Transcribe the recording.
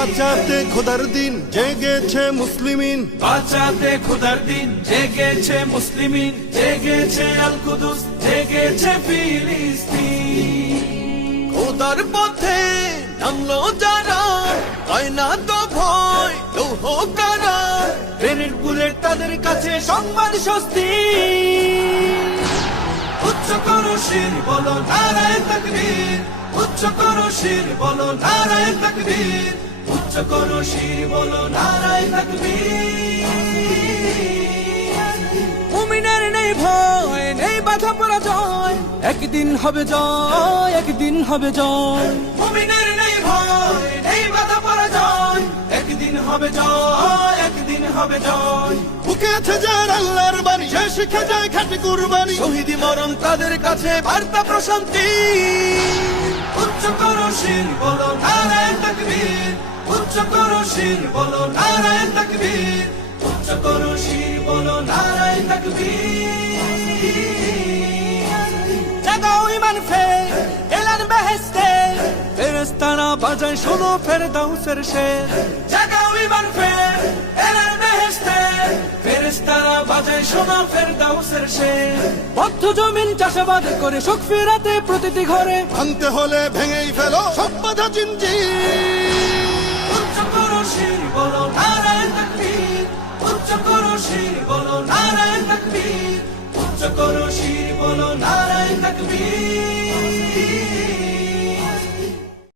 বাঁচাতে খোদার দিন জেগেছে মুসলিমিন, বাঁচাতে খোদার দিন জেগেছে মুসলিমিন, জেগেছে আল কুদুস, জেগেছে ফিলিস্তিন। খোদার পথে নামলো যারা, হয় না তো ভয় লৌহ কারা, ট্রেনের বুলেট তাদের কাছে সংবাদ স্বস্তি। উচ্চ করো শির বলো নারায়ে তাকবীর, উচ্চ করো শির বলো নারায়ে তাকবীর, উচ্চ করো শির বলো নারায়ে তাকবীর। মুমিনের নেই ভয়, নেই বাধা পরাজয়, একদিন হবে জয়, একদিন হবে জয়। মুমিনের নেই ভয়, নেই বাধা পরাজয়, একদিন হবে জয়, একদিন হবে জয়। বুকে আছে যার আল্লাহর বাণী, সে শিখে যায় খাঁটি কুরবানি, শহীদি মরণ তাদের কাছে বার্তা প্রশান্তি। উচ্চ করো শির বলো নারায়ে তাকবীর, উচ্চ করো শির বলো নারায়ে তাকবীর, উচ্চ করো শির বলো নারায়ে তাকবীর। জাগাও ঈমান ফের এলান বেহেশতে, ফেরেশতারা বাজায় শোনো ফেরদাউসের শের। জাগাও ঈমান ফের এলান বেহেশতে, ফেরেশতারা বাজায় শোনো ফেরদাউসের শের। বদ্ধ জমিন চাষাবাদ করে সুখ ফেরাতে প্রতিটি ঘরে, ভাঙতে হলে ভেঙেই ফেলো সব বাধা জিনজির। উচ্চ করো শির বলো নারায়ে তাকবীর, উচ্চ করো শির বলো নারায়ে তাকবীর, উচ্চ করো শির বলো নারায়ে তাকবীর।